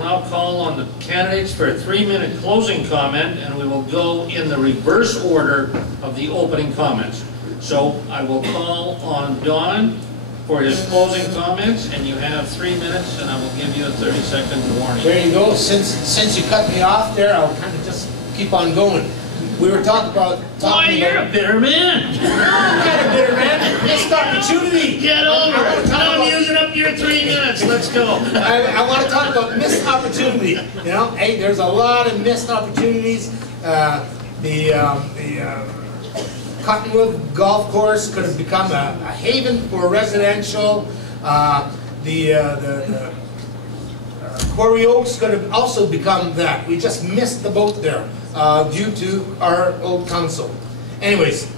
now call on the candidates for a 3-minute closing comment, and we will go in the reverse order of the opening comments. So I will call on Don for his closing comments, and you have 3 minutes, and I will give you a 30-second warning. There you go. Since you cut me off there, I'll kind of just keep on going. We were talking about... Why, you're a bitter man. I'm not a bitter man. Missed opportunity. Get over it. I'm using up your 3 minutes. Let's go. I want to talk about missed opportunity. You know, hey, there's a lot of missed opportunities. Cottonwood Golf Course could have become a haven for residential. Quarry Oaks could have also become that. We just missed the boat there due to our old council. Anyways,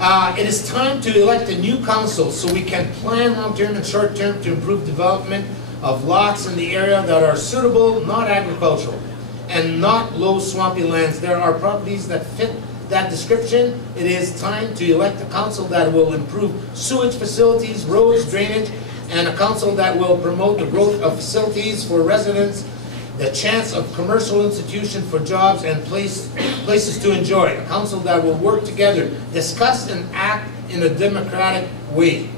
it is time to elect a new council so we can plan long-term and short-term to improve development of lots in the area that are suitable, not agricultural, and not low swampy lands. There are properties that fit that description. It is time to elect a council that will improve sewage facilities, roads, drainage, and a council that will promote the growth of facilities for residents, the chance of commercial institution for jobs and places to enjoy. A council that will work together, discuss and act in a democratic way.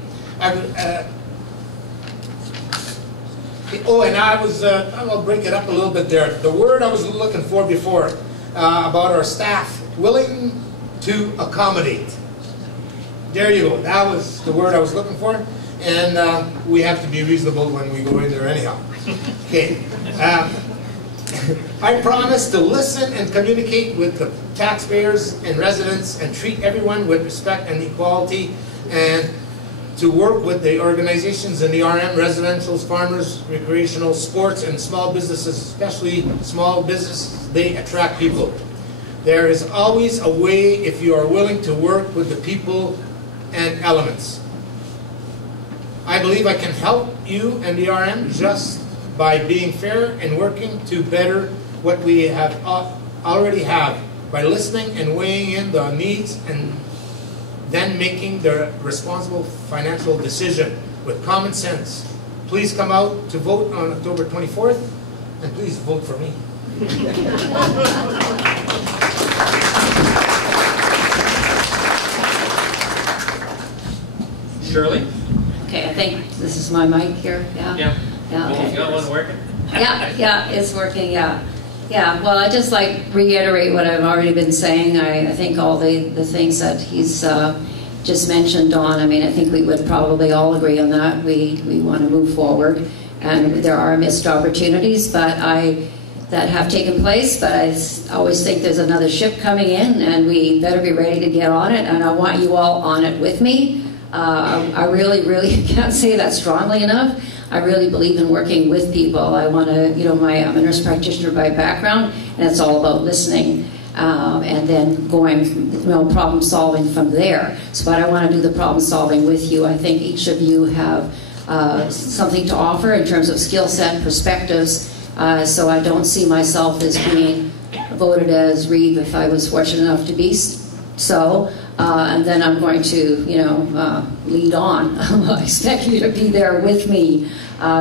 Oh, and I'll break it up a little bit there. The word I was looking for before about our staff, willing to accommodate. There you go. That was the word I was looking for. And we have to be reasonable when we go in there anyhow. Okay. I promise to listen and communicate with the taxpayers and residents and treat everyone with respect and equality, and to work with the organizations in the RM, residentials, farmers, recreational, sports, and small businesses, especially small businesses. They attract people. There is always a way if you are willing to work with the people and elements. I believe I can help you and the RM just by being fair and working to better what we have already have, by listening and weighing in the needs and then making the responsible financial decision with common sense. Please come out to vote on October 24th, and please vote for me. Shirley? Okay, I think this is my mic here. Yeah. Yeah. Yeah. Okay. You got one working? Yeah, it's working. Yeah. Yeah. Well, I just like reiterate what I've already been saying. I think all the things that he's just mentioned on. I mean, I think we would probably all agree on that. We want to move forward, and there are missed opportunities, that have taken place. But I always think there's another ship coming in, and we better be ready to get on it. And I want you all on it with me. I really can't say that strongly enough. I really believe in working with people. I want to, I'm a nurse practitioner by background, and it's all about listening and then going, problem solving from there. But I want to do the problem solving with you. I think each of you have something to offer in terms of skill set, perspectives. So I don't see myself as being voted as Reeve if I was fortunate enough to be so. And then I'm going to, lead on. I expect you to be there with me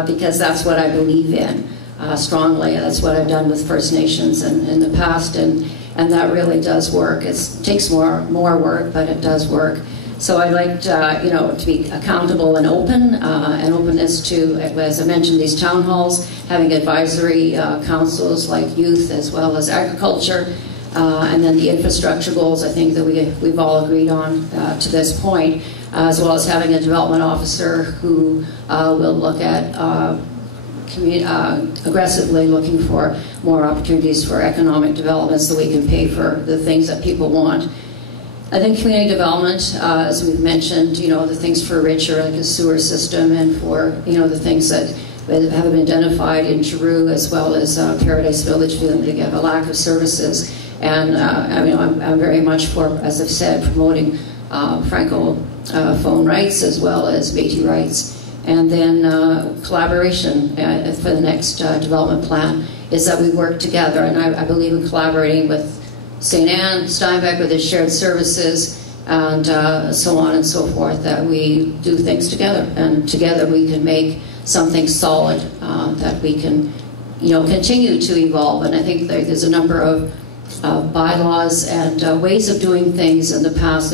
because that's what I believe in strongly. That's what I've done with First Nations in the past, and that really does work. It takes more work, but it does work. So I'd like to be accountable and open, and openness to, as I mentioned, these town halls, having advisory councils like youth as well as agriculture. And then the infrastructure goals, I think that we've all agreed on to this point, as well as having a development officer who will look at aggressively looking for more opportunities for economic development so we can pay for the things that people want. I think community development, as we've mentioned, the things for richer, like a sewer system, and for the things that have been identified in Giroux as well as Paradise Village, feeling they have a lack of services. And I'm very much for, as I've said, promoting Francophone rights as well as Métis rights. And then collaboration for the next development plan is that we work together. And I believe in collaborating with Ste Anne, Steinbach, with its shared services, and so on and so forth, that we do things together. And together we can make something solid that we can continue to evolve. And I think there's a number of bylaws and ways of doing things in the past.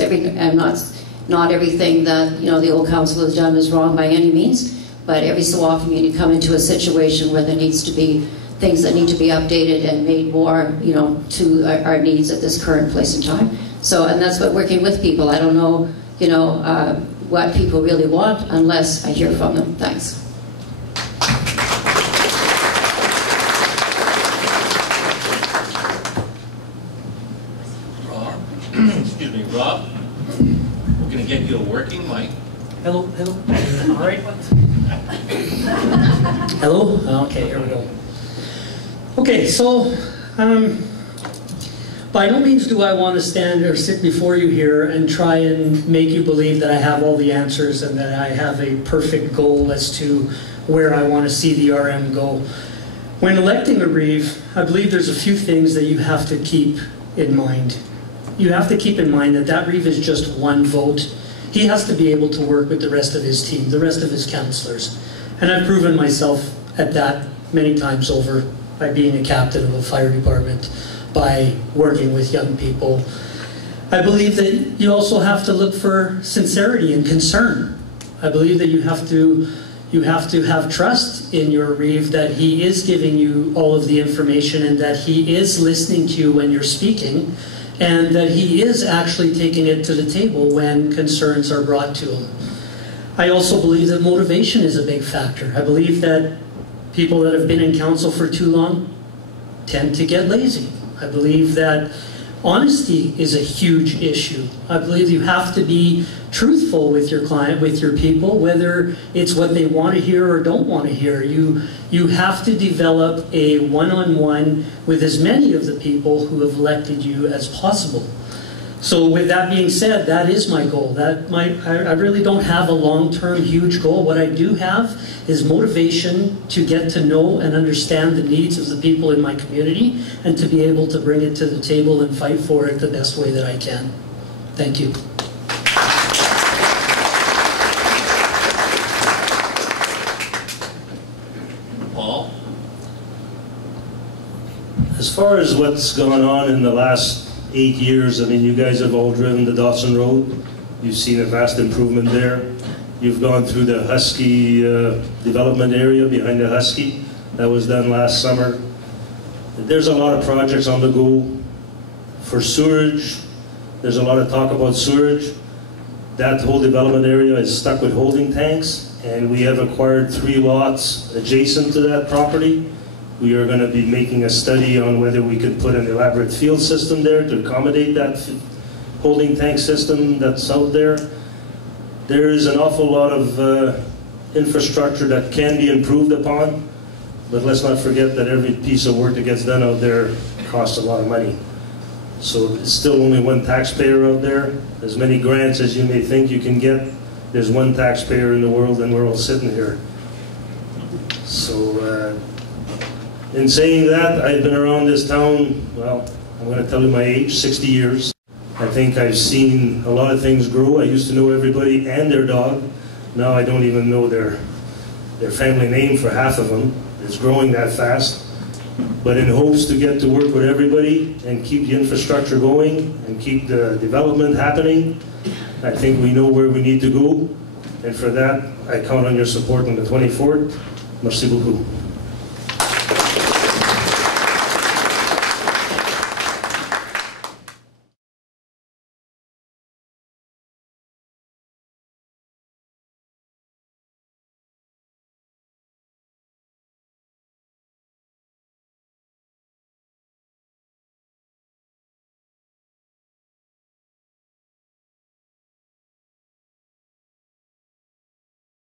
Not everything that the old council has done is wrong by any means, but every so often you come into a situation where there needs to be things that need to be updated and made more to our needs at this current place in time. So, and that's what working with people. I don't know what people really want unless I hear from them. Thanks. Excuse me, Rob. We're going to get you a working mic. Hello. All right. Hello? Okay, here we go. Okay, so by no means do I want to stand or sit before you here and try and make you believe that I have all the answers and that I have a perfect goal as to where I want to see the RM go. When electing a Reeve, I believe there's a few things that you have to keep in mind. You have to keep in mind that that Reeve is just one vote. He has to be able to work with the rest of his team, the rest of his councillors. And I've proven myself at that many times over by being a captain of a fire department, by working with young people. I believe that you also have to look for sincerity and concern. I believe that you have to have trust in your Reeve that he is giving you all of the information and that he is listening to you when you're speaking, and that he is actually taking it to the table when concerns are brought to him. I also believe that motivation is a big factor. I believe that people that have been in council for too long tend to get lazy. I believe that honesty is a huge issue. I believe you have to be truthful with your client, with your people, whether it's what they want to hear or don't want to hear. You have to develop a one-on-one with as many of the people who have elected you as possible. So with that being said, that is my goal. I really don't have a long-term huge goal. What I do have is motivation to get to know and understand the needs of the people in my community and to be able to bring it to the table and fight for it the best way that I can. Thank you. Paul? As far as what's gone on in the last 8 years, I mean, you guys have all driven the Dawson Road. You've seen a vast improvement there. You've gone through the Husky development area behind the Husky. That was done last summer. There's a lot of projects on the go. For sewerage, there's a lot of talk about sewerage. That whole development area is stuck with holding tanks, and we have acquired 3 lots adjacent to that property. We are going to be making a study on whether we could put an elaborate field system there to accommodate that holding tank system that's out there. There is an awful lot of infrastructure that can be improved upon, but let's not forget that every piece of work that gets done out there costs a lot of money. So it's still only one taxpayer out there. As many grants as you may think you can get, there's one taxpayer in the world, and we're all sitting here. So in saying that, I've been around this town, well, I'm going to tell you my age, 60 years. I think I've seen a lot of things grow. I used to know everybody and their dog. Now I don't even know their family name for half of them. It's growing that fast. But in hopes to get to work with everybody and keep the infrastructure going and keep the development happening, I think we know where we need to go. And for that, I count on your support on the 24th. Merci beaucoup.